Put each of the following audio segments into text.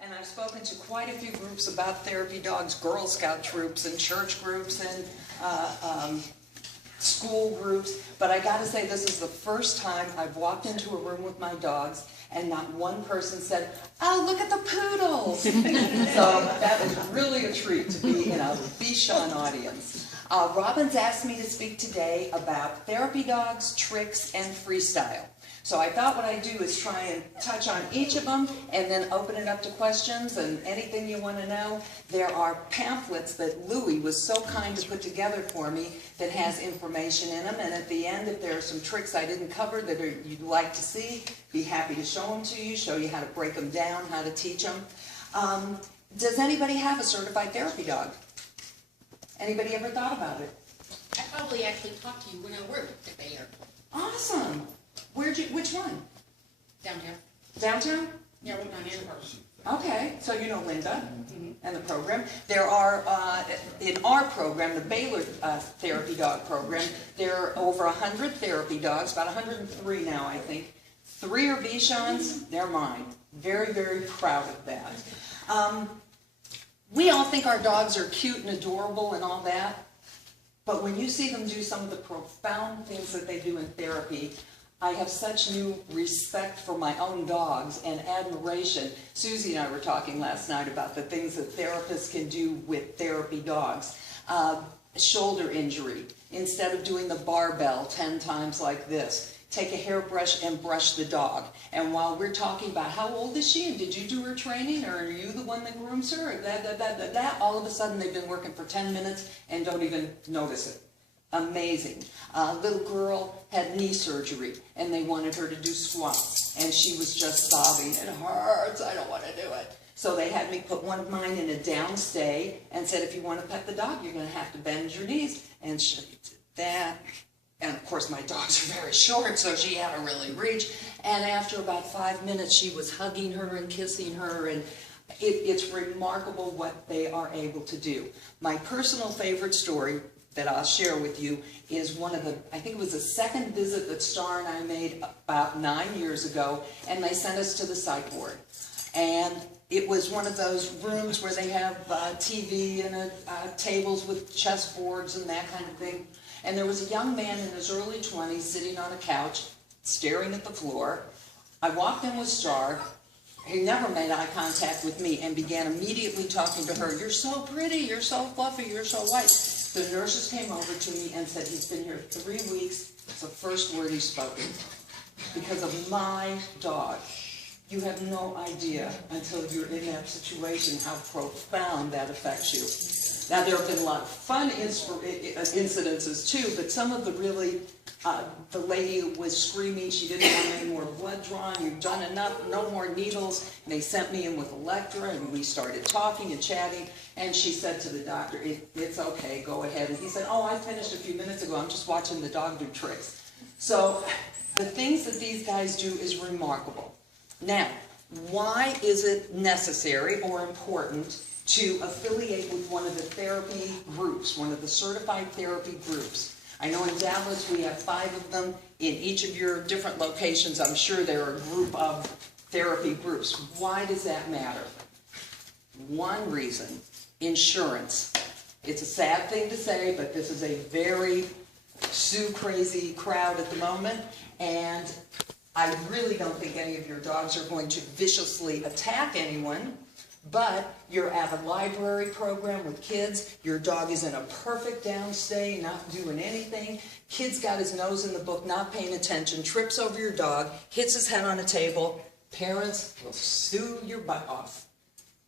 And I've spoken to quite a few groups about therapy dogs, Girl Scout troops and church groups and school groups, but I gotta say this is the first time I've walked into a room with my dogs and not one person said, "Oh, look at the poodles." So that is really a treat to be in a Bichon audience. Robin's asked me to speak today about therapy dogs, tricks, and freestyle. So I thought what I'd do is try and touch on each of them and then open it up to questions and anything you want to know. There are pamphlets that Louie was so kind to put together for me that has information in them. And at the end, if there are some tricks I didn't cover that you'd like to see, be happy to show them to you, show you how to break them down, how to teach them. Does anybody have a certified therapy dog? Anybody ever thought about it? I probably actually talked to you when I worked at the airport. Awesome. Which one? Downtown. Downtown? Yeah, I went on airport. Okay, so you know Linda and the program. There are, in our program, the Baylor therapy dog program, there are over 100 therapy dogs, about 103 now, I think. 3 are Bichons, they're mine. Very, very proud of that. We all think our dogs are cute and adorable and all that, but when you see them do some of the profound things that they do in therapy, I have such new respect for my own dogs and admiration. Susie and I were talking last night about the things that therapists can do with therapy dogs. Shoulder injury, instead of doing the barbell 10 times like this, take a hairbrush and brush the dog. And while we're talking about how old is she and did you do her training or are you the one that grooms her, all of a sudden they've been working for 10 minutes and don't even notice it. Amazing. A little girl had knee surgery and they wanted her to do squats and she was just sobbing, "It hurts, I don't want to do it." So they had me put one of mine in a down stay and said, "If you want to pet the dog, you're going to have to bend your knees." And she did that. And of course my dogs are very short, so she had to really reach. And after about 5 minutes, she was hugging her and kissing her, and it's remarkable what they are able to do. My personal favorite story that I'll share with you is one of the, I think it was the second visit that Star and I made about 9 years ago, and they sent us to the psych ward. And it was one of those rooms where they have TV and tables with chessboards and that kind of thing. And there was a young man in his early 20s sitting on a couch, staring at the floor. I walked in with Star. He never made eye contact with me and began immediately talking to her. "You're so pretty, you're so fluffy, you're so white." The nurses came over to me and said, "He's been here 3 weeks. It's the first word he's spoken. Because of my dog." You have no idea until you're in that situation how profound that affects you. Now, there have been a lot of fun incidences too, but some of the really, the lady was screaming, she didn't want any more blood drawn, "You've done enough, no more needles." And they sent me in with Electra, and we started talking and chatting, and she said to the doctor, "It's okay, go ahead." And he said, "Oh, I finished a few minutes ago, I'm just watching the dog do tricks." So the things that these guys do is remarkable. Now, why is it necessary or important to affiliate with one of the therapy groups, one of the certified therapy groups? I know in Dallas we have 5 of them. In each of your different locations, I'm sure there are a group of therapy groups. Why does that matter? One reason, insurance. It's a sad thing to say, but this is a very Sue-crazy crowd at the moment, and I really don't think any of your dogs are going to viciously attack anyone, but you're at a library program with kids, your dog is in a perfect downstay, not doing anything, kid's got his nose in the book, not paying attention, trips over your dog, hits his head on a table, parents will sue your butt off.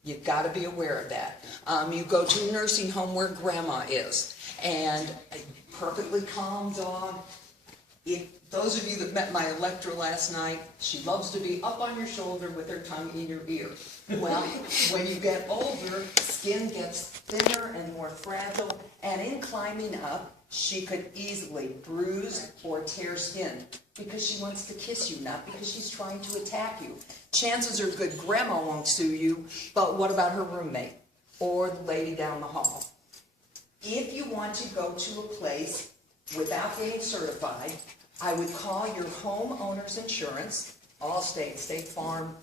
You've got to be aware of that. You go to a nursing home where grandma is, and a perfectly calm dog. Those of you that met my Electra last night, she loves to be up on your shoulder with her tongue in your ear. Well, when you get older, skin gets thinner and more fragile, and in climbing up, she could easily bruise or tear skin because she wants to kiss you, not because she's trying to attack you. Chances are good grandma won't sue you, but what about her roommate or the lady down the hall? If you want to go to a place without being certified, I would call your homeowner's insurance, Allstate, State Farm,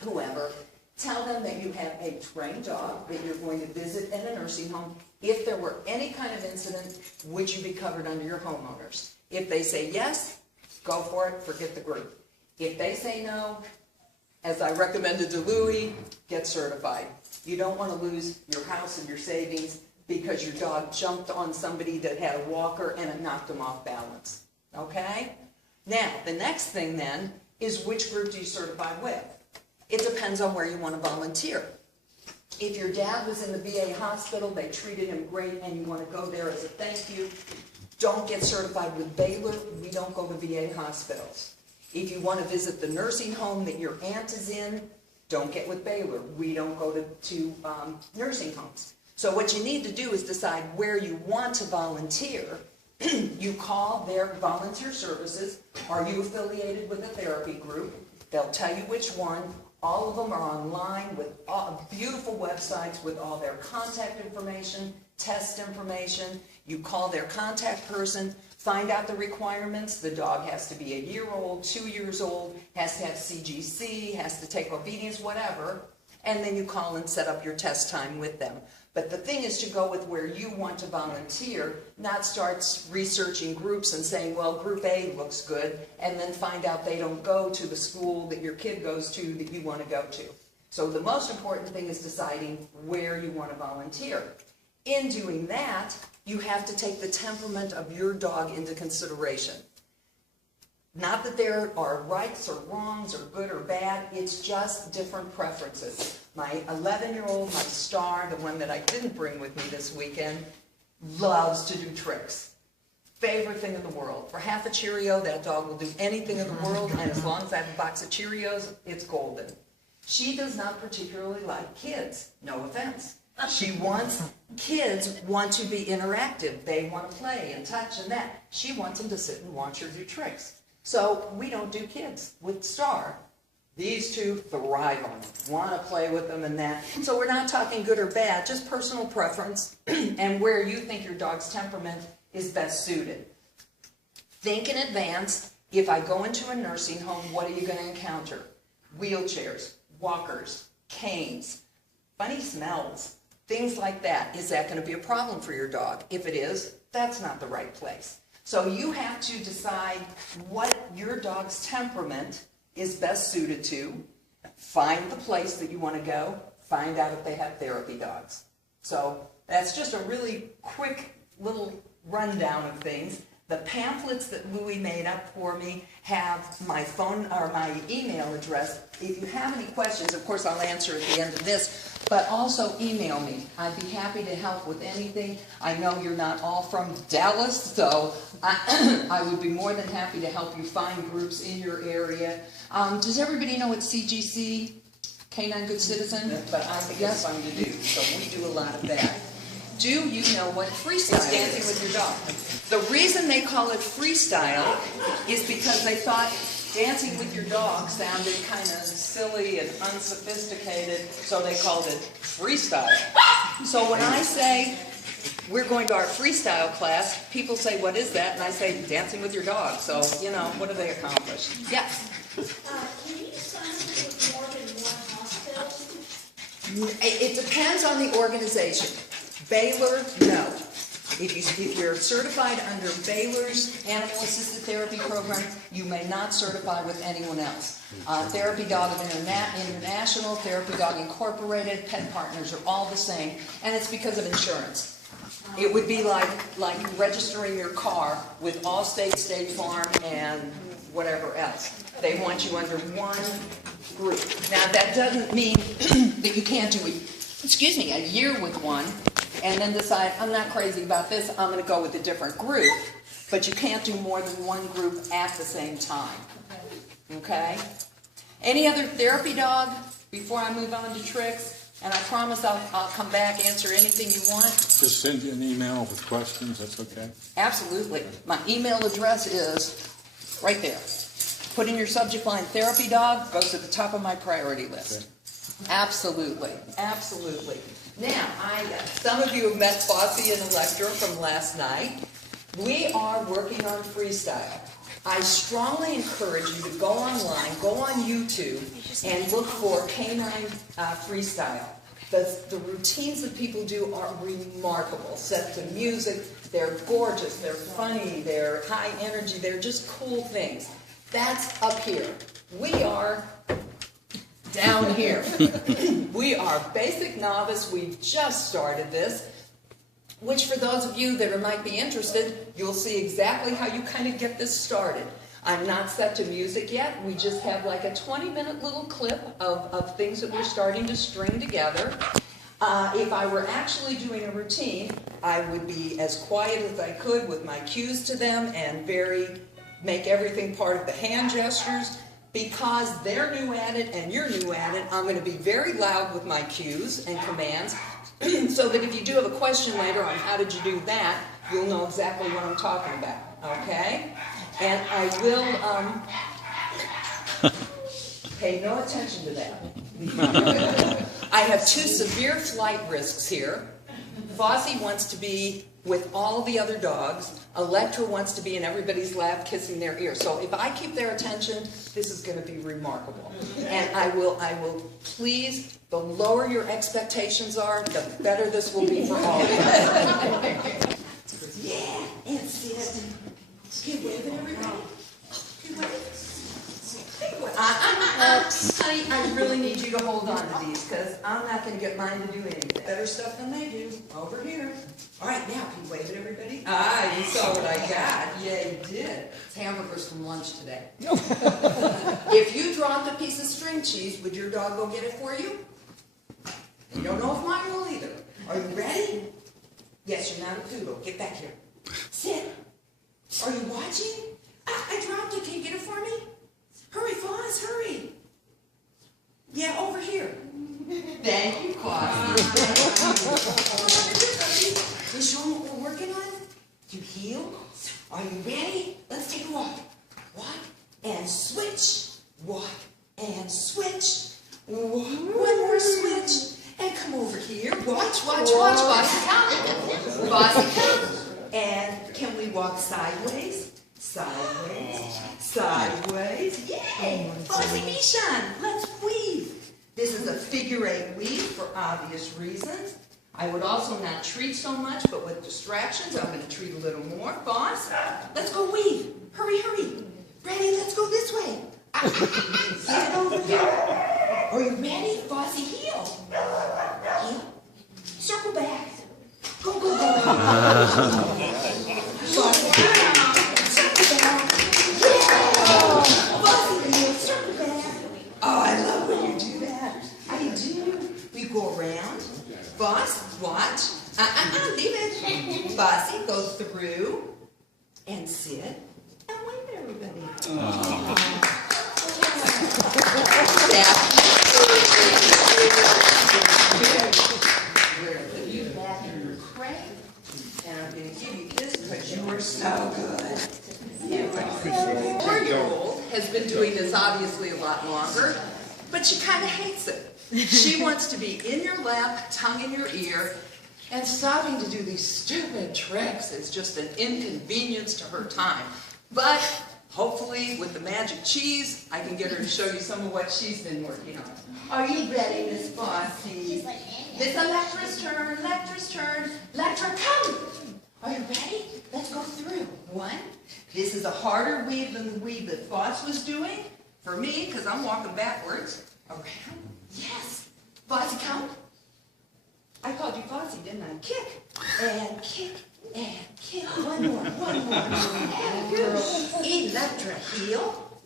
whoever, Tell them that you have a trained dog, that you're going to visit in a nursing home. If there were any kind of incident, would you be covered under your homeowners? If they say yes, go for it, forget the group. If they say no, as I recommended to Louie, get certified. You don't want to lose your house and your savings because your dog jumped on somebody that had a walker and it knocked them off balance. Okay? Now, the next thing then is which group do you certify with? It depends on where you want to volunteer. If your dad was in the VA hospital, they treated him great, and you want to go there as a thank you, don't get certified with Baylor. We don't go to VA hospitals. If you want to visit the nursing home that your aunt is in, don't get with Baylor. We don't go to nursing homes. So what you need to do is decide where you want to volunteer. You call their volunteer services. Are you affiliated with a therapy group? They'll tell you which one. All of them are online with beautiful websites with all their contact information, test information. You call their contact person, find out the requirements. The dog has to be 1 year old, 2 years old, has to have CGC, has to take obedience, whatever. And then you call and set up your test time with them. But the thing is to go with where you want to volunteer, not start researching groups and saying, well, group A looks good, and then find out they don't go to the school that your kid goes to that you want to go to. So the most important thing is deciding where you want to volunteer. In doing that, you have to take the temperament of your dog into consideration. Not that there are rights or wrongs or good or bad, it's just different preferences. My 11-year-old, my star, the one that I didn't bring with me this weekend, loves to do tricks. Favorite thing in the world. For half a Cheerio, that dog will do anything in the world, and as long as I have a box of Cheerios, it's golden. She does not particularly like kids, no offense. Kids want to be interactive. They want to play and touch and that. She wants them to sit and watch her do tricks. So we don't do kids with Star. These two thrive on them, want to play with them and that. So we're not talking good or bad, just personal preference and where you think your dog's temperament is best suited. Think in advance, if I go into a nursing home, what are you going to encounter? Wheelchairs, walkers, canes, funny smells, things like that. Is that going to be a problem for your dog? If it is, that's not the right place. So you have to decide what your dog's temperament is best suited to, find the place that you want to go, find out if they have therapy dogs. So that's just a really quick little rundown of things. The pamphlets that Louie made up for me have my phone or my email address. If you have any questions, of course I'll answer at the end of this, but also email me. I'd be happy to help with anything. I know you're not all from Dallas, so I would be more than happy to help you find groups in your area. Does everybody know what CGC, Canine Good Citizen? But I guess I'm to do, so we do a lot of that. Do you know what freestyle is? Dancing with your dog. The reason they call it freestyle is because they thought dancing with your dog sounded kind of silly and unsophisticated, so they called it freestyle. So when I say we're going to our freestyle class, people say, what is that? And I say, dancing with your dog. So, you know, what do they accomplish? Yes? Can you sign up with more than one hospital? It depends on the organization. Baylor, no. If you're certified under Baylor's Animal Assisted Therapy Program, you may not certify with anyone else. Therapy Dog International, Therapy Dog Incorporated, Pet Partners are all the same, and it's because of insurance. It would be like registering your car with Allstate, State Farm, and whatever else. They want you under one group. Now, that doesn't mean that you can't do a year with one, and then decide, I'm not crazy about this, I'm going to go with a different group. But you can't do more than one group at the same time. Okay? Any other therapy dog before I move on to tricks? And I promise I'll come back, answer anything you want. Just send you an email with questions, that's okay? Absolutely. My email address is right there. Put in your subject line, therapy dog, goes to the top of my priority list. Okay. Absolutely, absolutely. Now, some of you have met Fossey and Electra from last night. We are working on freestyle. I strongly encourage you to go online, go on YouTube, and look for Canine Freestyle. The routines that people do are remarkable. Set to music, they're gorgeous, they're funny, they're high energy, they're just cool things. That's up here. We are down here. We are basic novice. We've just started this, which for those of you that might be interested, you'll see exactly how you kind of get this started. I'm not set to music yet. We just have like a 20-minute little clip of things that we're starting to string together. If I were actually doing a routine, I would be as quiet as I could with my cues to them and make everything part of the hand gestures. Because they're new at it and you're new at it, I'm going to be very loud with my cues and commands so that if you do have a question later on how did you do that, you'll know exactly what I'm talking about, okay? And I will pay no attention to that. I have 2 severe flight risks here. Fozzie wants to be with all the other dogs. Electra wants to be in everybody's lap kissing their ear. So if I keep their attention, this is going to be remarkable. And I will please, the lower your expectations are, the better this will be for all of you. Yeah, and sit. Keep waving, everybody. Keep waving. Honey, I really need you to hold on to these because I'm not going to get mine to do anything. Better stuff than they do. Over here. All right, now, can you wave at everybody? You saw what I got. Yeah, you did. It's hamburgers from lunch today. If you dropped a piece of string cheese, would your dog go get it for you? You don't know if mine will either. Are you ready? Yes, you're not a poodle. Get back here. Sit. Are you watching? I dropped it. Can you get it for me? Hurry, Foz, hurry. Yeah, over here. Thank you, Foz. You show them what we're working on? You heel? Are you ready? Let's take a walk. Walk and switch. Walk and switch. One more switch. And come over here. Watch, Bossy, come. Bossy, come. And can we walk sideways? Sideways. Sideways. Yay! Fozzie Nishan, let's weave. This is a figure 8 weave for obvious reasons. I would also not treat so much, but with distractions, I'm going to treat a little more. Boss, let's go weave. Hurry, hurry. Ready? Let's go this way. Get over here. Are you ready? Fozzie, heel. Heel. Circle back. Go, go, go. Fozzie, circle back. Oh, I love when you do that. I do. We go around. Boss, watch. Leave it. Bossy, go through and sit and wave at everybody. We're going to put you back in your crate, and I'm going to give you this because you are so good. The 4-year-old has been doing this obviously a lot longer, but she kind of hates it. She wants to be in your lap, tongue in your ear, and stopping to do these stupid tricks is just an inconvenience to her time. But hopefully with the magic cheese, I can get her to show you some of what she's been working on. Are you ready, Miss Bossy? It's Electra's turn, Electra's turn. Electra, come! Are you ready? Let's go through. 1. This is a harder weave than the weave that Foz was doing. For me, because I'm walking backwards. Around. Yes. Fozzie, come. I called you Fozzie, didn't I? Kick. And kick. And kick. One more. And good. Electra, heel.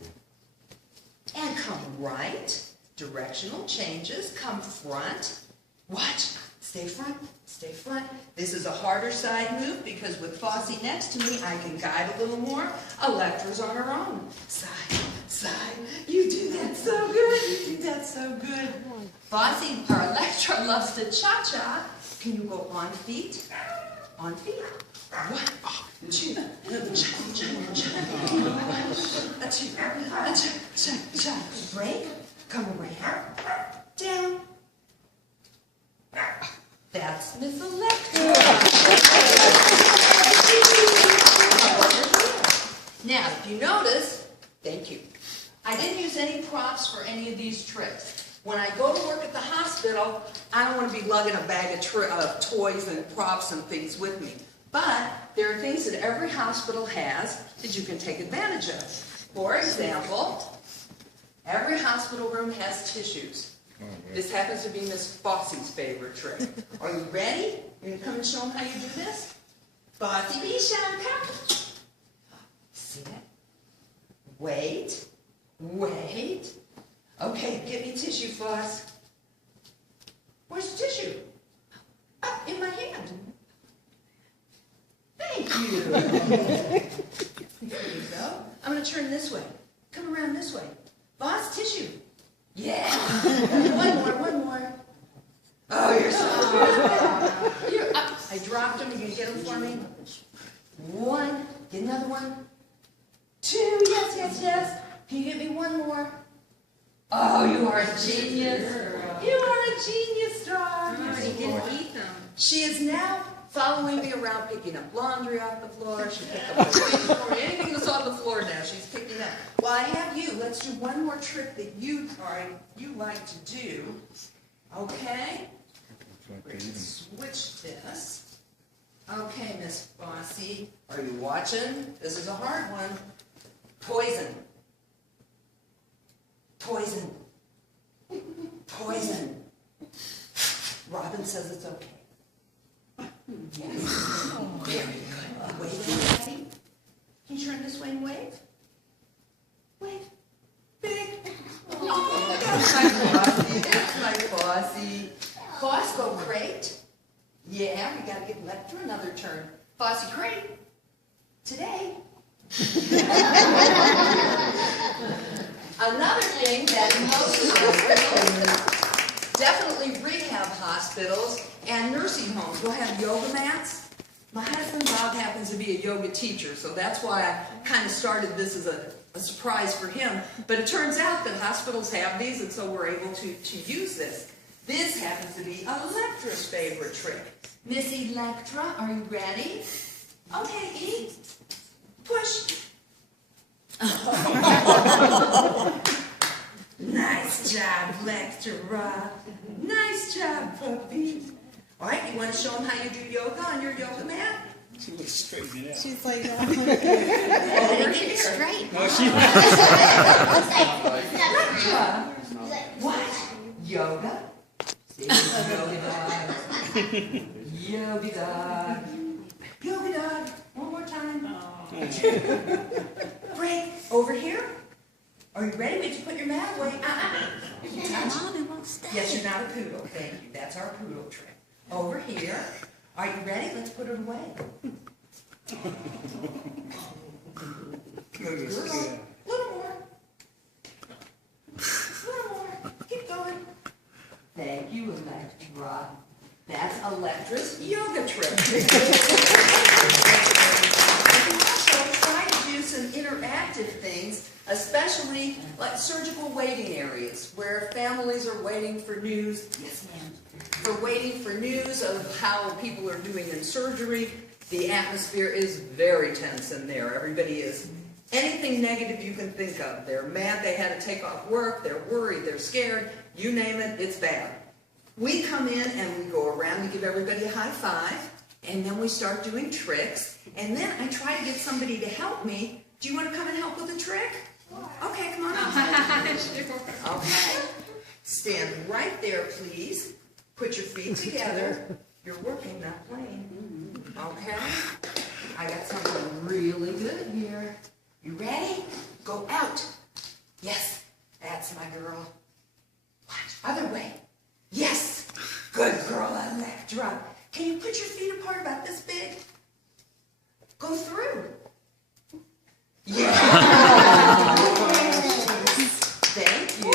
And come right. Directional changes. Come front. Watch. Stay front. Stay front. This is a harder side move because with Fozzie next to me, I can guide a little more. Electra's on her own. Side, side. You do that so good. You do that so good. Fozzie, or Electra loves to cha-cha. Can you go on feet? On feet. 1, 2, cha-cha. Break. Come around. Down. That's Miss Electra. Now, if you notice, thank you, I didn't use any props for any of these tricks. When I go to work at the hospital, I don't want to be lugging a bag of toys and props and things with me. But there are things that every hospital has that you can take advantage of. For example, every hospital room has tissues. This happens to be Miss Fossey's favorite trick. Are you ready? You're going to come and show them how you do this? Fossey, be shy, come. See that? Wait. Wait. Okay, get me tissue, Foss. Where's the tissue? Oh, in my hand. Thank you. There you go. I'm going to turn this way. Come around this way. Foss, tissue. Yeah. One more. Oh, you're so good. You're up. I dropped them. You going to get them for me? One. Get another one. Two. Yes. Can you get me one more? Oh, you are a genius. You are a genius, dog. She didn't eat them. She is now following me around, picking up laundry off the floor. She picked up the anything that's on the floor now, she's picking up. Well, I have you. Let's do one more trick that you like to do. Okay? We're going to switch this. Okay, Miss Fossey. Are you watching? This is a hard one. Poison. Poison. Poison. Robin says it's okay. Yes. Very good. Wave, Daddy. Can you turn this way and wave? Wave. Big. Oh, that's my Fossey. That's my Fossey. Foss, go crate. Yeah, we got to give Lecter another turn. Fossey, crate. Today. Another thing that most hospitals, definitely rehab hospitals and nursing homes, will have yoga mats. My husband Bob happens to be a yoga teacher, so that's why I kind of started this as a surprise for him. But it turns out that hospitals have these, and so we're able to use this. This happens to be Electra's favorite trick. Miss Electra, are you ready? Okay, E. Push. Nice job, Electra. Nice job, puppy. All right, you want to show them how you do yoga on your yoga mat? She looks straightened out. She's like, Over Get it here. straight. No, she Electra. What? Yoga? See, yoga dog. Yoga dog. Yoga dog. One more time. Break. Over here. Are you ready? Would you put your mat away? If you touch. Yes, you're not a poodle. Thank you. That's our poodle trick. Over here. Are you ready? Let's put it away. Good girl. Little more. Little more. Keep going. Thank you, Electra. That's Electra's yoga trick. Also, try to do some interactive things, especially like surgical waiting areas where families are waiting for news. Yes, ma'am. For waiting for news of how people are doing in surgery. The atmosphere is very tense in there. Everybody is anything negative you can think of. They're mad they had to take off work. They're worried. They're scared. You name it, it's bad. We come in and we go around, we give everybody a high five, and then we start doing tricks, and then I try to get somebody to help me. Do you want to come and help with a trick? Okay, come on. Sure. Okay. Stand right there, please. Put your feet together. You're working, not playing. Okay? I got something really good here. You ready? Go out. Yes, that's my girl. Watch, other way. Yes, good girl, Electra. Can you put your feet apart about this big? Go through. Yeah. Thank you.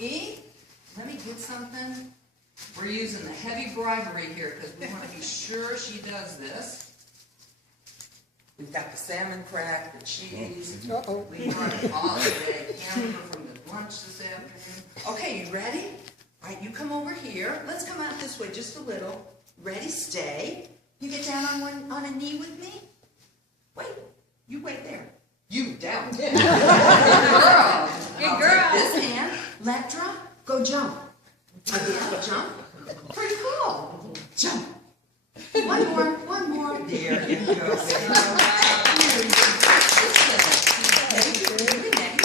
Okay. E, let me get something. We're using the heavy bribery here because we want to be sure she does this. We've got the salmon crack, the cheese. We brought an all-day hamburger from the lunch this afternoon. Okay, you ready? All right, you come over here. Let's come out this way just a little. Ready? Stay. You get down on a knee with me? Wait, you wait there. You down. Good girl. Good girl. This hand, left drop, go jump. Again, jump. Pretty cool. Jump. One more. There you go.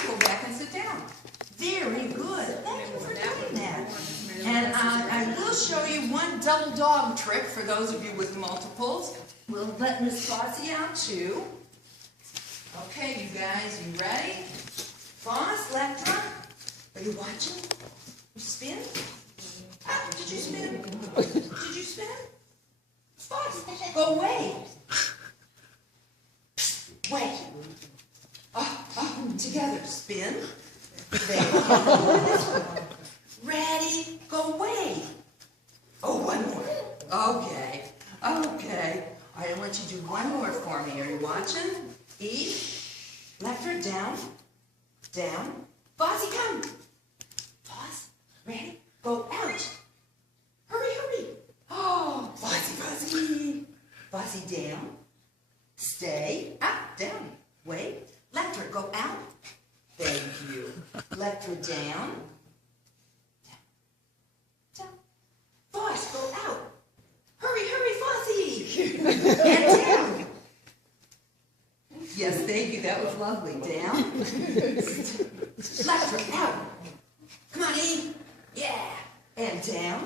Go back and sit down. Very good. Thank you for doing that. And I will show you one double dog trick for those of you with multiples. We'll let Miss Fossey out too. Okay, you guys, you ready? Foss, left drop. Are you watching? You spin? Ah, did you spin? Did you spin? Foss, go away. Wait. Together, spin. There. This one. Ready, go away. Oh, one more. Okay. I want you to do one more for me. Are you watching? E. Left her down. Fossey, come. Foss, ready? Go out. Hurry. Oh, Fossey. Fossey, down. Stay. Up, down. Wait. Left her, go out. Thank you. Left her down. Foss, go out. Hurry, Fossey. And down. Yes, thank you. That was lovely. Down. Left her out. Come on, E. Yeah. And down.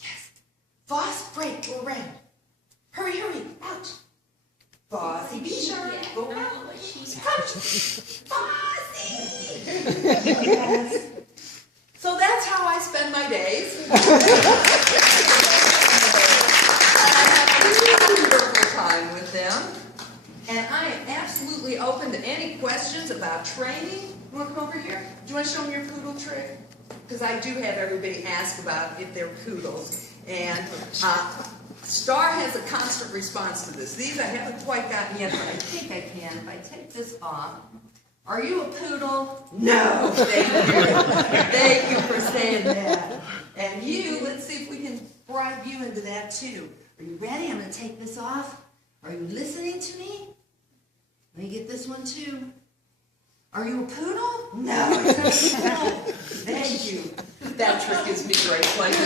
Yes. Foss, break, go around. Hurry, out. Fossey, be sure. Go out. Fossey. Yes. So that's how I spend my days. I have a wonderful time with them. And I am absolutely open to any questions about training. You want to come over here? Do you want to show me your poodle trick? Because I do have everybody ask about if they're poodles. And Star has a constant response to this. These I haven't quite gotten yet, but I think I can. If I take this off. Are you a poodle? No. Thank you. Thank you for saying that. And you, let's see if we can bribe you into that too. Are you ready? I'm going to take this off. Are you listening to me? Let me get this one too. Are you a poodle? No. Thank you. That trick gives me great pleasure.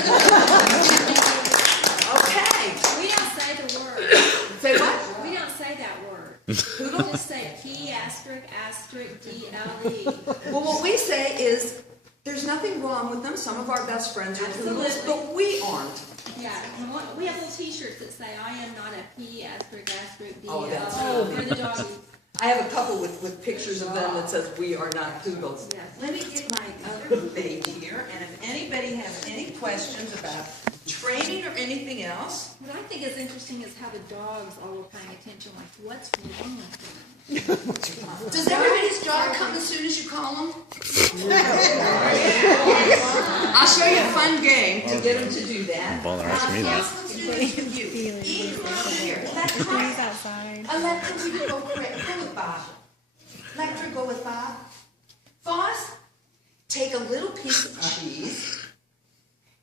Okay. We don't say the word. Say what? We don't say that word. Poodle? We just say P asterisk asterisk DLE. Well, what we say is there's nothing wrong with them. Some of our best friends are poodles, Absolutely. but we aren't. Yeah, we have little T-shirts that say I am not a P asterisk asterisk DLE. Oh, that's For the doggies. I have a couple with pictures of them that says we are not poodles. Yes. Let me get my other baby here, and if anybody has any questions about training or anything else. What I think is interesting is how the dogs all were paying attention, like, what's wrong with them? Does everybody's dog come as soon as you call them? I'll show you a fun game to get them to do that. Let's do this with you. Eve, come over here. He's outside. Electra, will you go with Bob? Electra, go with Bob. Foss, take a little piece of cheese,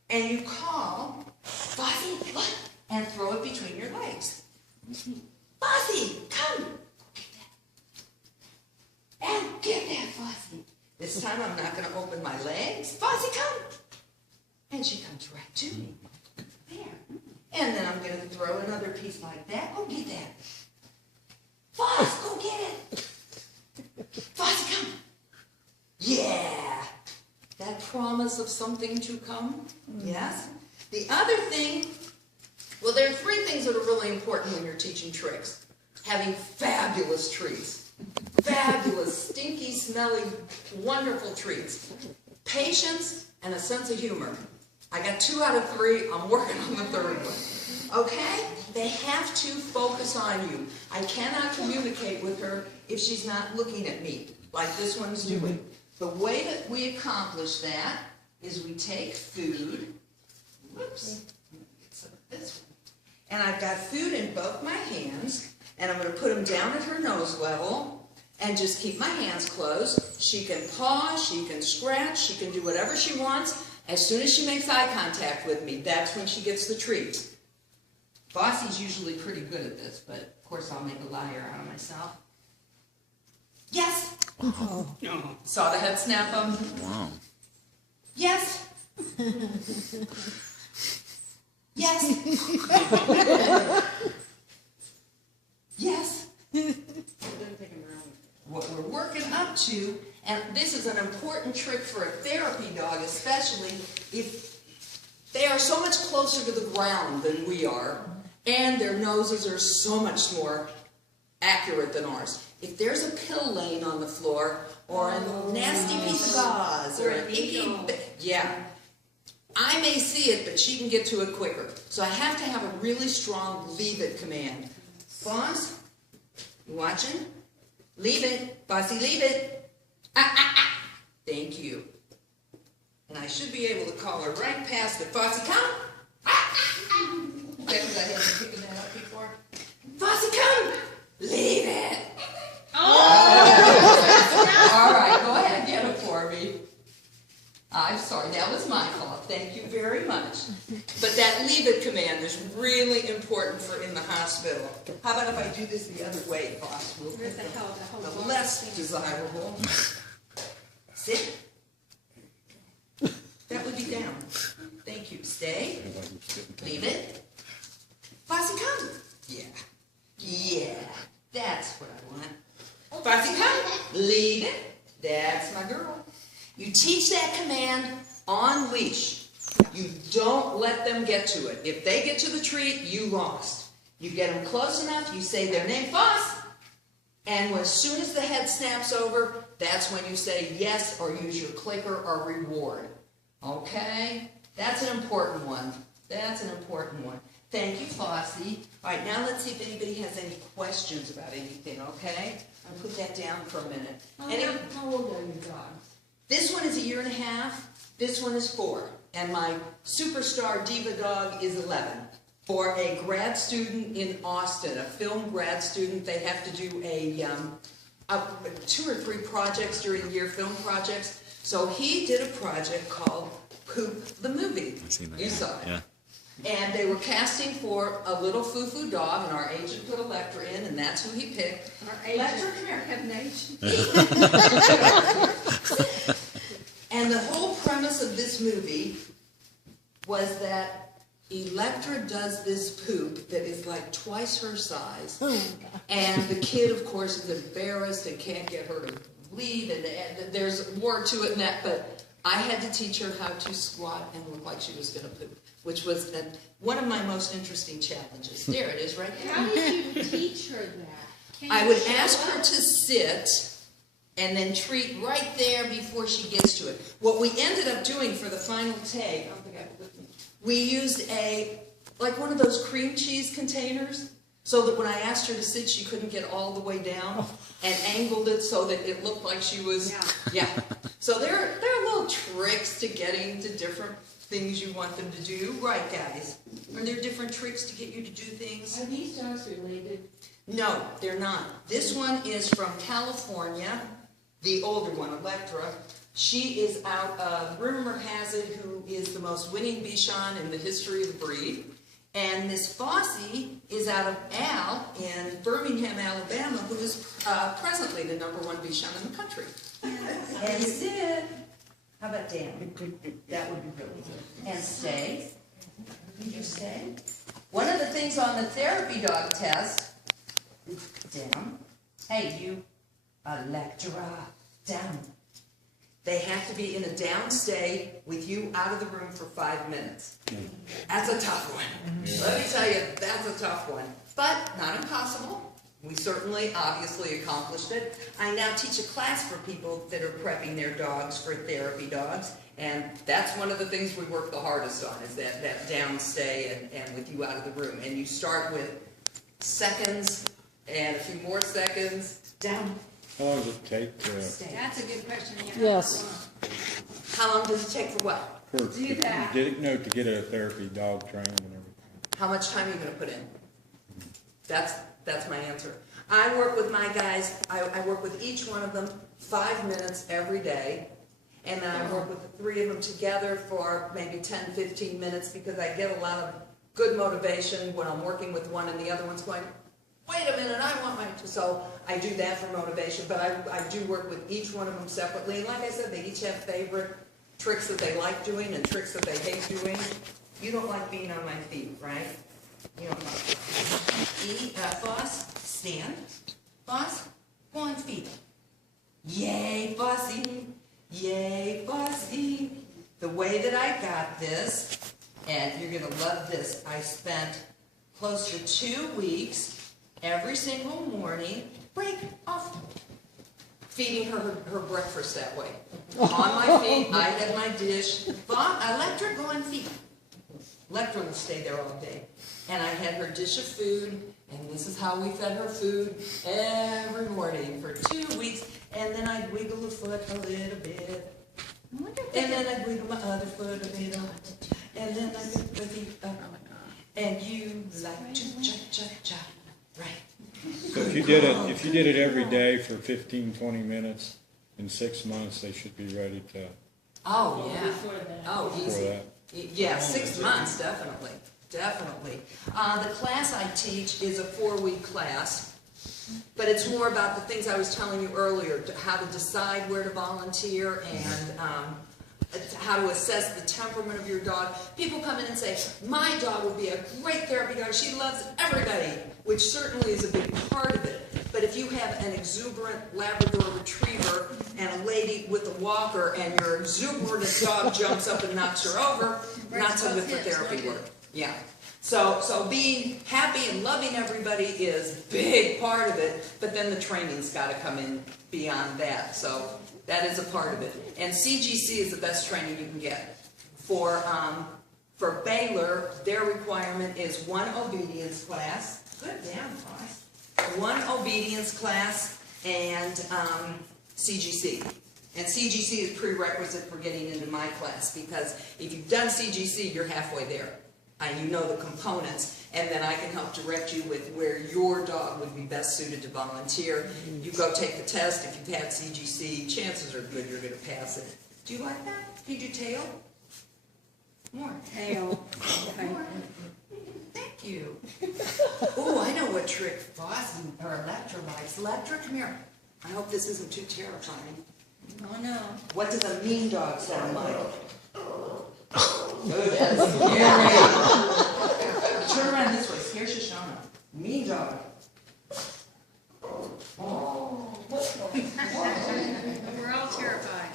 and you call Fossey, what? And throw it between your legs. Fossey, come. And get that, Fossey. This time I'm not going to open my legs. Fossey, come. And she comes right to me. There. And then I'm going to throw another piece like that. Go get that. Foss, go get it. Fossey, come. Yeah. That promise of something to come. Yes. The other thing, well, there are three things that are really important when you're teaching tricks. Having fabulous treats. Fabulous, stinky, smelly, wonderful treats. Patience and a sense of humor. I got 2 out of 3. I'm working on the 3rd one. Okay? They have to focus on you. I cannot communicate with her if she's not looking at me, like this one's doing. The way that we accomplish that is we take food. Whoops. Get some of this one. And I've got food in both my hands, and I'm going to put them down at her nose level, and just keep my hands closed. She can paw, she can scratch, she can do whatever she wants, As soon as she makes eye contact with me, that's when she gets the treat. Bossie's usually pretty good at this, but of course I'll make a liar out of myself. Yes. Oh. Saw the head snap up? Wow. Yes. Yes. Yes. What we're working up to, and this is an important trick for a therapy dog, especially if they are so much closer to the ground than we are, and their noses are so much more accurate than ours. If there's a pill laying on the floor, or a nasty piece of gauze, or an icky, yeah, I may see it, but she can get to it quicker. So I have to have a really strong leave it command. Boss, you watching? Leave it, Bossy, leave it. Ah, ah, ah. Thank you. And I should be able to call her right past it. Bossy, come. Ah, ah, ah. Okay, because I haven't picked that up before. Bossy, come. Leave it. All right, go ahead, get it for me. I'm sorry, that was my fault. Thank you very much. But that leave it command is really important for in the hospital. How about if I do this the other way, boss? We'll Where's the hell, the whole the less desirable. Sit. That would be down. Thank you. Stay. Leave it. Bossy, come. Yeah. Yeah. That's what I want. Bossy, come. Leave it. That's my girl. You teach that command on leash. You don't let them get to it. If they get to the treat, you lost. You get them close enough, you say their name, boss, and as soon as the head snaps over, that's when you say yes or use your clicker or reward. Okay? That's an important one. That's an important one. Thank you, Flossie. All right, now let's see if anybody has any questions about anything, okay? I'll put that down for a minute. How old are your dogs? This one is 1.5 years. This one is 4. And my superstar diva dog is 11. For a grad student in Austin, a film grad student, they have to do a 2 or 3 projects during the year, film projects. So he did a project called Poop the Movie. I've seen that. You saw it. Yeah. And they were casting for a little foo-foo dog, and our agent put Electra in, and that's who he picked. Our Electra, agent, come here. have an agent. And the whole premise of this movie was that Electra does this poop that is like twice her size, and the kid, of course, is embarrassed and can't get her to leave, and there's more to it than that, but I had to teach her how to squat and look like she was going to poop, which was one of my most interesting challenges. There it is right there. How did you teach her that? Can I you would show ask her us? to sit and then treat right there before she gets to it. What we ended up doing for the final take, we used like one of those cream cheese containers, so that when I asked her to sit, she couldn't get all the way down, and angled it so that it looked like she was, yeah. So there are little tricks to getting to different things you want them to do. Right, guys? Are there different tricks to get you to do things? Are these dogs related? No, they're not. This one is from California, the older one, Electra. She is out of, rumor has it, who is the most winning Bichon in the history of the breed. And Miss Fossey is out of Al in Birmingham, Alabama, who is presently the #1 Bichon in the country. And sit. How about Dan? That would be really good. And stay. Can you stay? One of the things on the therapy dog test is down. Hey, you, Electra, down. They have to be in a down state with you out of the room for 5 minutes. That's a tough one. Let me tell you, that's a tough one. But not impossible. We certainly, obviously accomplished it. I now teach a class for people that are prepping their dogs for therapy dogs. And that's one of the things we work the hardest on, is that down stay and with you out of the room. And you start with seconds and a few more seconds, down. How long does it take Stay. That's a good question. Yeah. Yes. How long does it take for what? to get a therapy dog trained and everything? How much time are you going to put in? That's my answer. I work with my guys, I work with each one of them 5 minutes every day. and then I work with the three of them together for maybe 10, 15 minutes, because I get a lot of good motivation when I'm working with one and the other one's going, wait a minute, I want my, so I do that for motivation, but I do work with each one of them separately, and like I said, they each have favorite tricks that they like doing and tricks that they hate doing. You don't like being on my feet, right? You don't like Boss, stand. Boss, go on feet. Yay, Bossy. Yay, Bossy. The way that I got this, and you're gonna love this, I spent close to 2 weeks, every single morning, break off, feeding her breakfast that way. On my feet, I had my dish. Electra, go on feet. Electra will stay there all day. And I had her dish of food, and this is how we fed her food every morning for 2 weeks. And then I'd wiggle the foot a little bit. And then I'd wiggle my other foot a little. And then I'd put the feet up. And you like to cha-cha-cha, right? So if you did it every day for 15, 20 minutes, in 6 months, they should be ready to, Oh, yeah. Oh, for easy. that. Yeah, 6 months, definitely, definitely. The class I teach is a 4-week class, but it's more about the things I was telling you earlier, how to decide where to volunteer and how to assess the temperament of your dog. People come in and say, my dog would be a great therapy dog, she loves everybody, which certainly is a big part of it. But if you have an exuberant Labrador Retriever and a lady with a walker and your exuberant dog jumps up and knocks her over, not so good for therapy work. Yeah. So being happy and loving everybody is a big part of it, but then the training's got to come in beyond that. So that is a part of it. And CGC is the best training you can get. For Baylor, their requirement is 1 obedience class. Good damn, boss. 1 obedience class and CGC. And CGC is prerequisite for getting into my class, because if you've done CGC, you're halfway there. And you know the components, and then I can help direct you with where your dog would be best suited to volunteer. You go take the test. If you've had CGC, chances are good you're going to pass it. Do you like that? Feed your tail? More. Tail. More. Thank you. Oh, I know what trick Boss or Electra likes. Electra, come here. I hope this isn't too terrifying. Oh, no. What does a mean dog sound like? Oh, that's scary. Turn around this way. Scare Shoshana. Mean dog. Oh. We're all terrified.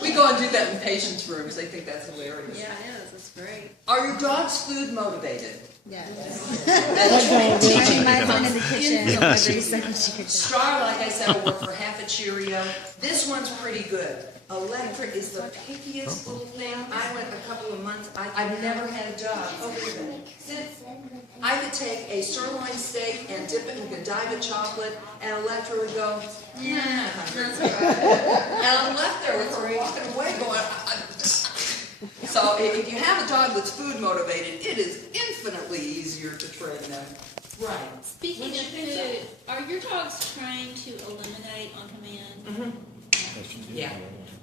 We go and do that in patients' rooms, they think that's hilarious. Yeah, it is. It's great. Are your dogs food motivated? Yeah. Teaching my one in the kitchen every second year. Star, like I said, will work for half a Cheerio. This one's pretty good. Electric is the pickiest little thing. I went a couple of months, I've never had a dog. Oh, wait a minute. Sit. I could take a sirloin steak and dip it in Godiva chocolate, and Electra would go, nah, and I'm left there with her walking away going, So if you have a dog that's food motivated, it is infinitely easier to train them. Right. Speaking of food, are your dogs trained to eliminate on command? Yeah.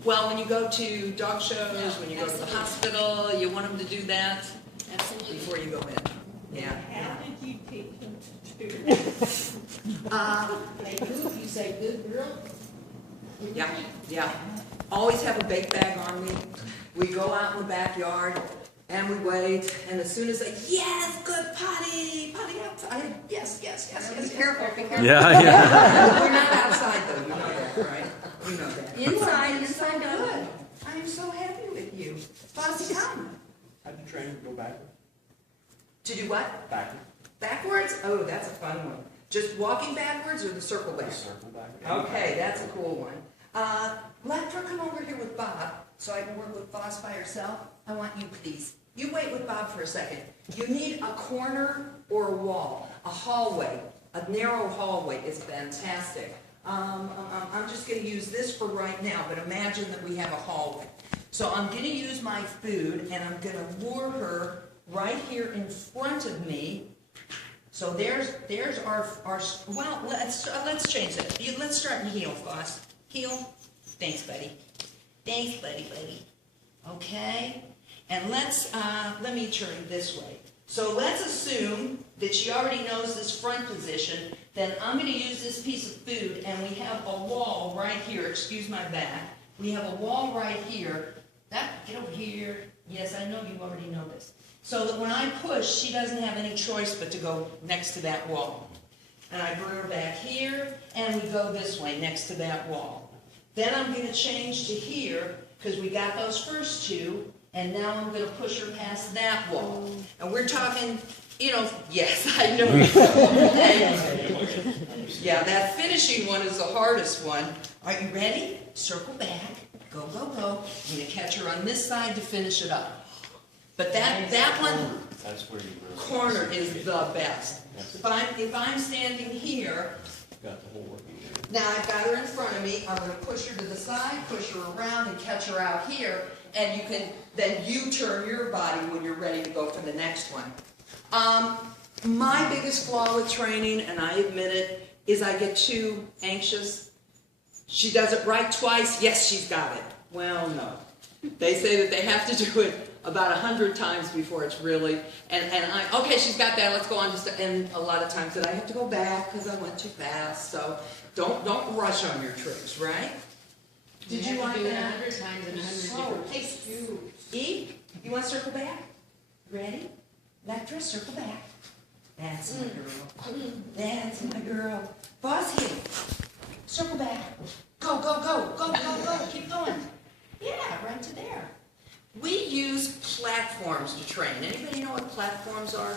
Well, when you go to dog shows, when you go to the hospital, you want them to do that Absolutely. before you go in. Yeah. How did you teach them to do it? They do, you say, good girl? Yeah, yeah. Always have a bake bag on me. We go out in the backyard and we wait, and as soon as they, yes, good potty, potty outside, yes, yes, yes, yes. Be careful, be careful. Yeah. We're not outside though, you know that, right? You know that. Inside Good. I am so happy with you. Bossy, come. How'd you train to go backward? To do what? Backward. Backwards? Oh, that's a fun one. Just walking backwards or the circle back? Circle backward. Okay, that's a cool one. Electra, come over here with Bob so I can work with Boss by herself. I want you, please. You wait with Bob for a second. You need a corner or a wall, a hallway. A narrow hallway is fantastic. I'm just going to use this for right now, but imagine that we have a hallway. So I'm going to use my food, and I'm going to lure her right here in front of me. So there's our well, let's change that. Let's start in heel, Boss. Heel. Thanks, buddy. Thanks, buddy. Okay, and let me turn this way. So let's assume that she already knows this front position. Then I'm going to use this piece of food, and we have a wall right here. Excuse my back. We have a wall right here. Get over here. Yes, I know you already know this. So that when I push, she doesn't have any choice but to go next to that wall. And I bring her back here, and we go this way next to that wall. Then I'm going to change to here, because we got those first two, and now I'm going to push her past that wall. And we're talking, yes, I know. Yeah, that finishing one is the hardest one. Are you ready? Circle back. Go. I'm going to catch her on this side to finish it up. But that one, That's where you really corner is the best. If I'm standing here, got the whole working there. now I've got her in front of me, I'm going to push her to the side, push her around, and catch her out here, and then you turn your body when you're ready to go for the next one. My biggest flaw with training, and I admit it, is I get too anxious. She does it right twice, yes, she's got it. Well, no. They say that they have to do it about 100 times before it's really, okay, she's got that, let's go on and a lot of times that I have to go back because I went too fast, so don't rush on your tricks, right? Did you like that? 100 times in 100 different places. E, you want to circle back? Ready? Electra, circle back. That's my girl. That's my girl. Boss heel. Circle back. Go. Keep going. Yeah, right to there. We use platforms to train. Anybody know what platforms are?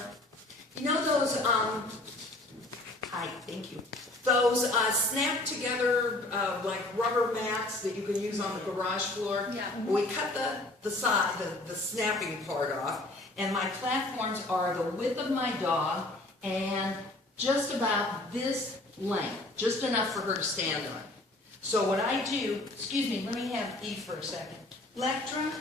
You know those, hi, thank you. Those snap together like rubber mats that you can use on the garage floor? Yeah. We cut the side, the snapping part off, and my platforms are the width of my dog and just about this length, just enough for her to stand on. So what I do, excuse me, let me have Eve for a second. Electra,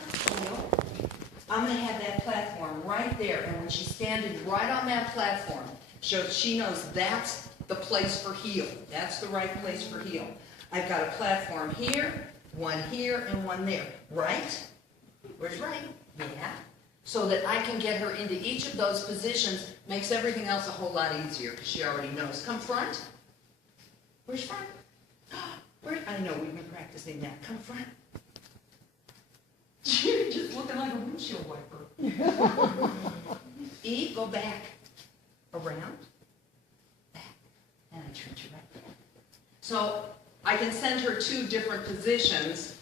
I'm going to have that platform right there, and when she's standing right on that platform, so she knows that's the place for heel. That's the right place for heel. I've got a platform here, and one there. Right? Where's right? Yeah. So that I can get her into each of those positions, makes everything else a whole lot easier, because she already knows. Come front. Where's front? I know, we've been practicing that. Come front. You're just looking like a windshield wiper. E, go back. Around. Back. And I turn you right there. So I can send her two different positions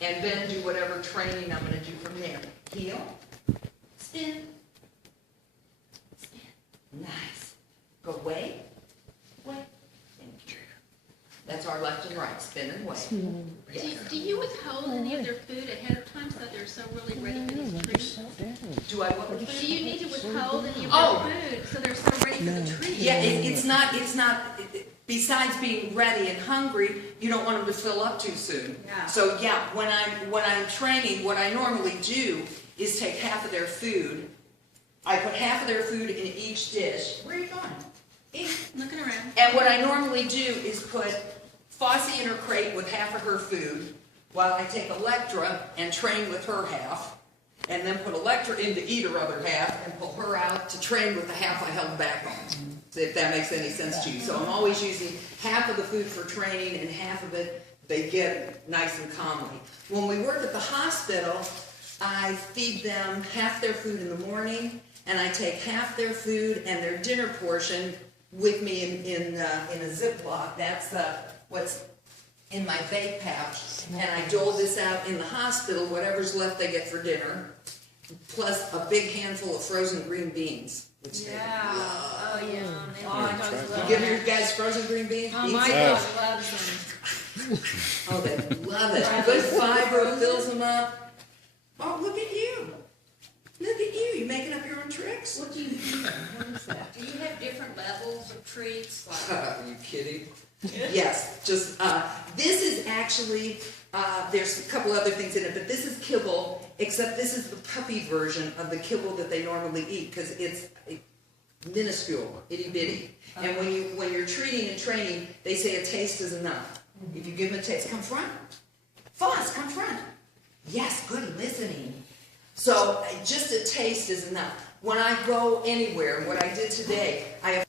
and then do whatever training I'm going to do from there. Heel. Spin. Spin. Nice. Go way. Way. That's our left and right, spin and way. Yes. Do you withhold any of their food ahead of time so that they're so really ready for the treat? Do I what with Do food? you need to withhold any of Oh. their food so they're so ready for the treat? Yeah, it's not, besides being ready and hungry, you don't want them to fill up too soon. Yeah. So yeah, when I'm training, what I normally do is take half of their food. I put half of their food in each dish. Where are you going? Looking around. And what I normally do is put Fossey in her crate with half of her food, while I take Electra and train with her half, and then put Electra in to eat her other half, and pull her out to train with the half I held back on. So if that makes any sense to you. So I'm always using half of the food for training, and half of it they get nice and calmly. When we work at the hospital, I feed them half their food in the morning, and I take half their food and their dinner portion with me in a Ziploc. That's what's in my vape pouch, and I dole this out in the hospital. Whatever's left they get for dinner, plus a big handful of frozen green beans, which they love. Oh, yeah. My dogs You love give that. your guys frozen green beans? Oh, Eat my some. dog loves them. Oh, they love it. Good fiber, fills them up. Oh, look at you. Look at you. You making up your own tricks? What do you do? What is that? Do you have different levels of treats? Like, Are you kidding? Yes, just, this is actually, there's a couple other things in it, but this is kibble, except this is the puppy version of the kibble that they normally eat, because it's minuscule, itty bitty. And when you're treating and training, they say a taste is enough. If you give them a taste, come front. Foss, come front. Yes, good listening. So just a taste is enough. When I go anywhere, what I did today, I have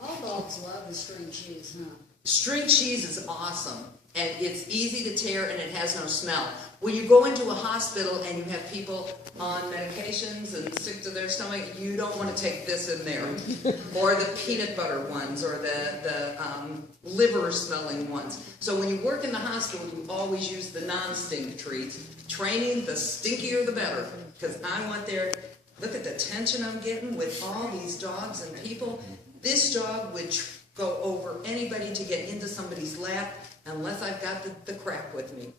All dogs love the string cheese, huh? string cheese is awesome, and it's easy to tear, and it has no smell. When you go into a hospital and you have people on medications and sick to their stomach, you don't want to take this in there, or the peanut butter ones, or the liver-smelling ones. So when you work in the hospital, you always use the non-stink treats. Training, the stinkier the better, because I want there. Look at the tension I'm getting with all these dogs and people. This dog would go over anybody to get into somebody's lap unless I've got the crap with me.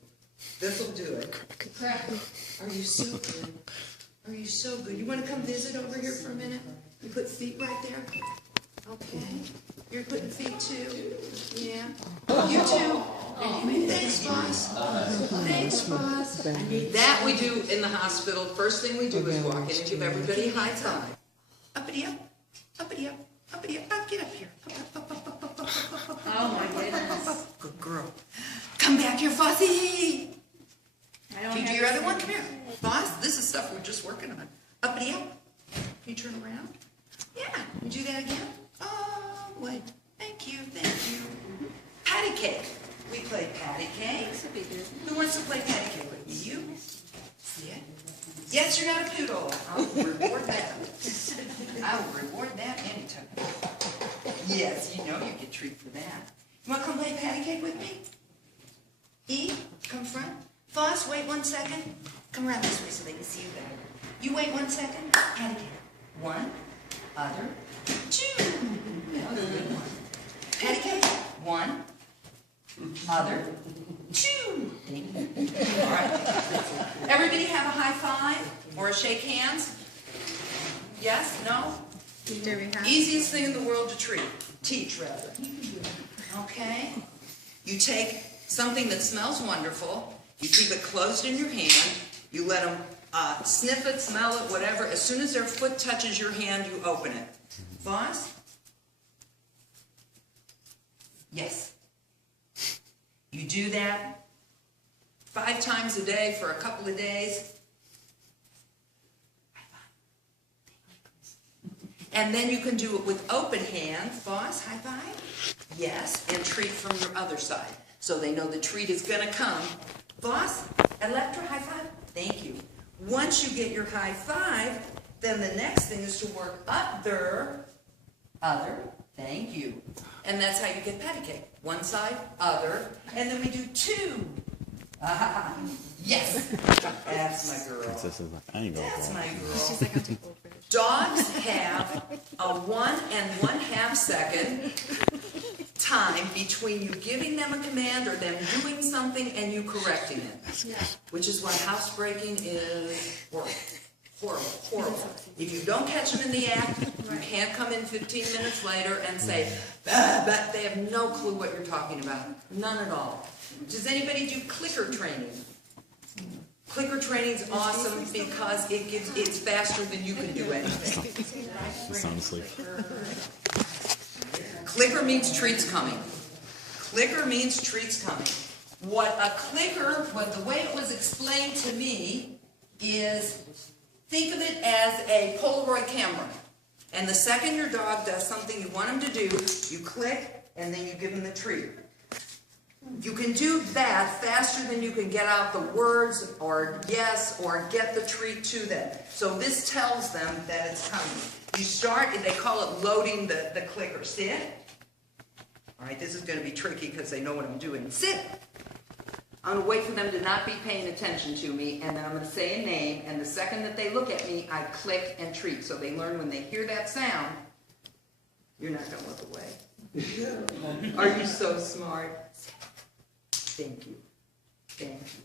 This'll do it. Crap. Are you so good? Are you so good? You want to come visit over here for a minute? You put feet right there? Okay. You're putting feet too? Yeah. You too? Thanks, boss. Thanks, boss. That we do in the hospital. First thing we do is walk in and give everybody a high five. Uppity up, uppity up, uppity up. Get up here. Up, up, up, up, up, up, up, up. Oh, my goodness. Good girl. Come back here, Fossy. I don't Can you do have your to other say one? it. Come here. Foss, this is stuff we're just working on. Uppity up. Can you turn around? Yeah. You do that again? Oh, boy. Thank you, thank you. Patty cake. We play patty cake. This would be good. Who wants to play patty cake with me? You? Yeah. Yes, you're not a poodle. I'll reward that. I will reward that anytime. Yes, you know you get a treat for that. You want to come play patty cake with me? E, come front. Foss, wait 1 second. Come around this way so they can see you better. You wait 1 second. Patty cake. One, other, two. That was a good one. Patty cake. One, other, two. All right. Everybody have a high five or a shake hands? Yes? No? Do we have? Easiest thing in the world to teach rather. Okay? You take something that smells wonderful, you keep it closed in your hand, you let them sniff it, smell it, whatever. As soon as their foot touches your hand, you open it. Foss? Yes. You do that 5 times a day for a couple of days. And then you can do it with open hands. Boss, high five. Yes, and treat from your other side. So they know the treat is going to come. Boss, Electra, high five. Thank you. Once you get your high five, then the next thing is to work other. Thank you. And that's how you get patty cake. One side, other, and then we do 2. Yes. That's my girl. That's my girl. Dogs have a 1 1/2 second time between you giving them a command or them doing something and you correcting it. Which is why housebreaking is horrible. Horrible. If you don't catch them in the act, you can't come in 15 minutes later and say, but they have no clue what you're talking about. None at all. Does anybody do clicker training? Clicker training is awesome because it's faster than you can do anything. Honestly. Clicker means treats coming. Clicker means treats coming. What the way it was explained to me is, think of it as a Polaroid camera. And the second your dog does something you want him to do, you click and then you give him the treat. You can do that faster than you can get out the words or yes or get the treat to them. So this tells them that it's coming. You start, and they call it loading the clicker. Sit. All right, this is going to be tricky because they know what I'm doing. Sit. I'm going to wait for them to not be paying attention to me, and then I'm going to say a name, and the second that they look at me, I click and treat. So they learn when they hear that sound, you're not going to look away. Are you so smart? Thank you. Thank you.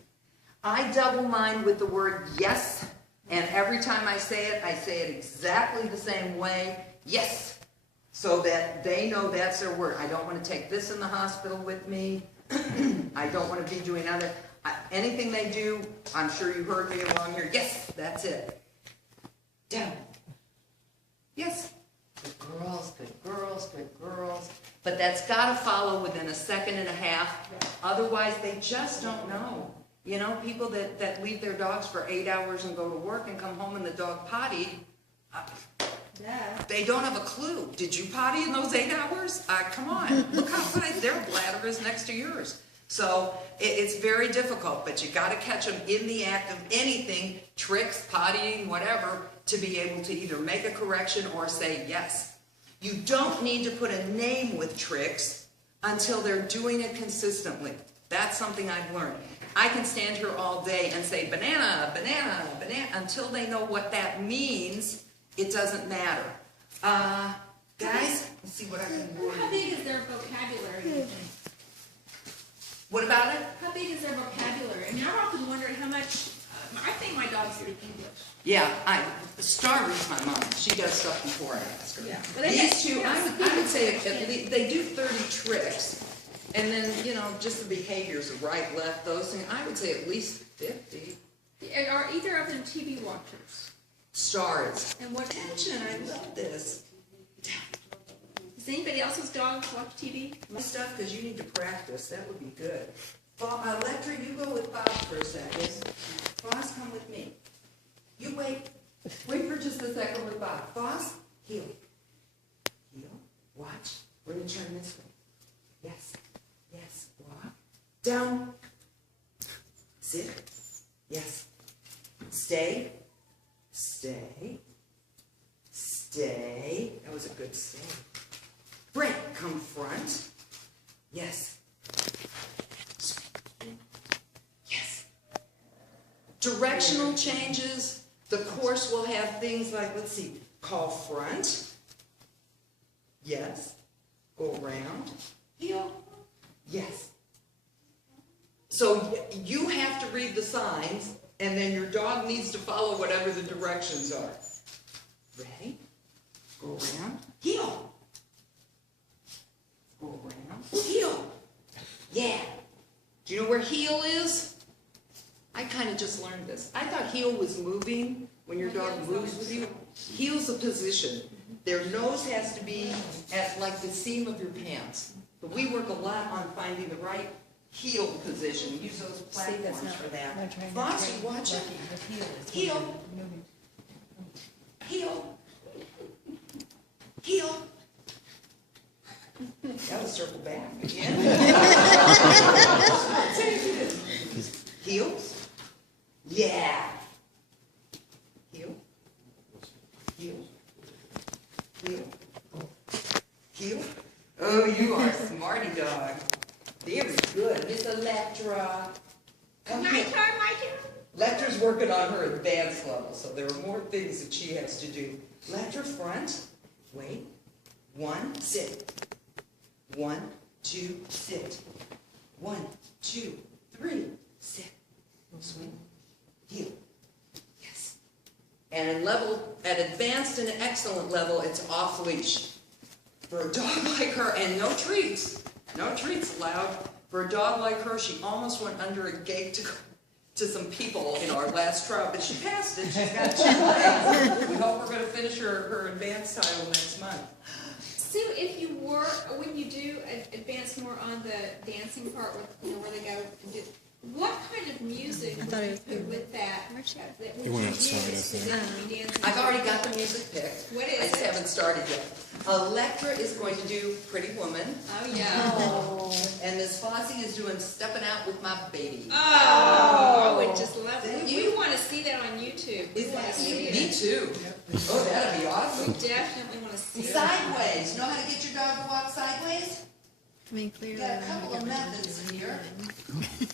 I double mine with the word yes, and every time I say it exactly the same way, yes, so that they know that's their word. I don't want to take this in the hospital with me. I don't want to be doing anything they do. I'm sure you heard me along here. Yes, that's it. Down. Yes. Good girls, good girls, good girls. But that's gotta follow within a second and a half, otherwise they just don't know. You know, people that leave their dogs for 8 hours and go to work and come home and the dog pottied, they don't have a clue. Did you potty in those 8 hours? Come on, look how tight their bladder is next to yours. So it's very difficult, but you gotta catch them in the act of anything, tricks, pottying, whatever, to be able to either make a correction or say yes. You don't need to put a name with tricks until they're doing it consistently. That's something I've learned. I can stand here all day and say banana, banana, banana, until they know what that means, it doesn't matter. Guys, let's see what I can do. How big is their vocabulary, you think? What about it? How big is their vocabulary? I mean, I often wonder how much, I think my dogs speak English. Yeah, Star reads my mind. She does stuff before I ask her. Yeah. These two, I would say at least, they do 30 tricks, and then, you know, just the behaviors, right, left, those things, I would say at least 50. And are either of them TV watchers? Star is. And what, Attention, I love this. does anybody else's dogs watch TV? My stuff, because you need to practice, that would be good. Electra, you go with Bob for a second. Foss, come with me. You wait for just a second with Bob. Foss, heel. Heel, watch. We're gonna turn this way. Yes, yes, walk. Down. Sit. Yes. Stay. Stay. Stay. That was a good stay. Break, come front. Yes. Yes. Directional changes. The course will have things like, let's see, call front. Yes. Go around. Heel. Yes. So you have to read the signs, and then your dog needs to follow whatever the directions are. Ready? Go around. Heel. Go around. Heel. Yeah. Do you know where heel is? I kind of just learned this. I thought heel was moving when your dog moves with you. Heel's a position. Their nose has to be at like the seam of your pants. But we work a lot on finding the right heel position. We use those platforms for that. Fox, you watch it. Heel. Heel. Heel. Gotta circle back again. Heels. Yeah. Heel. Heel. Heel. Heel. Oh, you are a smarty dog. Very good. Miss Electra. Come here. My turn. Lecter's working on her advanced level, so there are more things that she has to do. Lecter front. Wait. 1, sit. 1, 2, sit. 1, 2, 3, sit. Swing. Heel. Yes. And at advanced and excellent level, it's off leash. For a dog like her, and no treats. No treats allowed. For a dog like her, she almost went under a gate to some people in our last trial, but she passed it. She's got 2 legs. We hope we're going to finish her advanced title next month. Sue, if you were, when you do advance more on the dancing part, where they go and do, what kind of music would you put with that? It went outside, I think. I've already got the music picked. What is I just it? haven't started yet. Electra is going to do Pretty Woman, Oh, yeah. and Miss Fossey is doing Stepping Out with My Baby. Oh, I would just love Thank it. you. We want to see that on YouTube. We Is want that to see Me it. too. Oh, that'd be We awesome. definitely want to see it. Sideways. Know how to get your dog to walk sideways? I mean, clearly. Got a couple of methods here.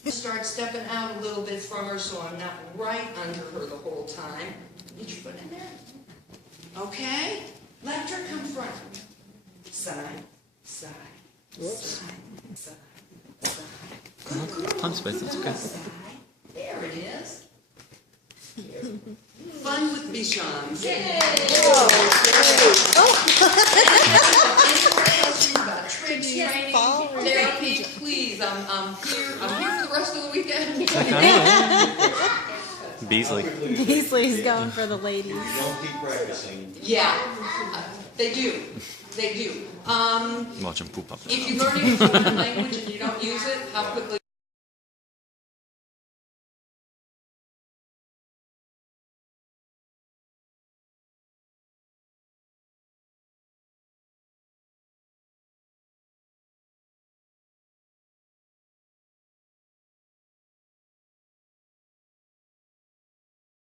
Start stepping out a little bit from her so I'm not right under her the whole time. Get your foot in there. Okay. Let her come front. Side, side, side, side, side. Pump space, that's good. Side. There it is. Here. Fun with Bichons. Yay! About tricks, training, therapy, please. I'm here for the rest of the weekend. Beasley. Beasley's going for the ladies. Don't keep practicing. Yeah, they do. They do. Watch them poop up. If you're learning a foreign language and you don't use it, how quickly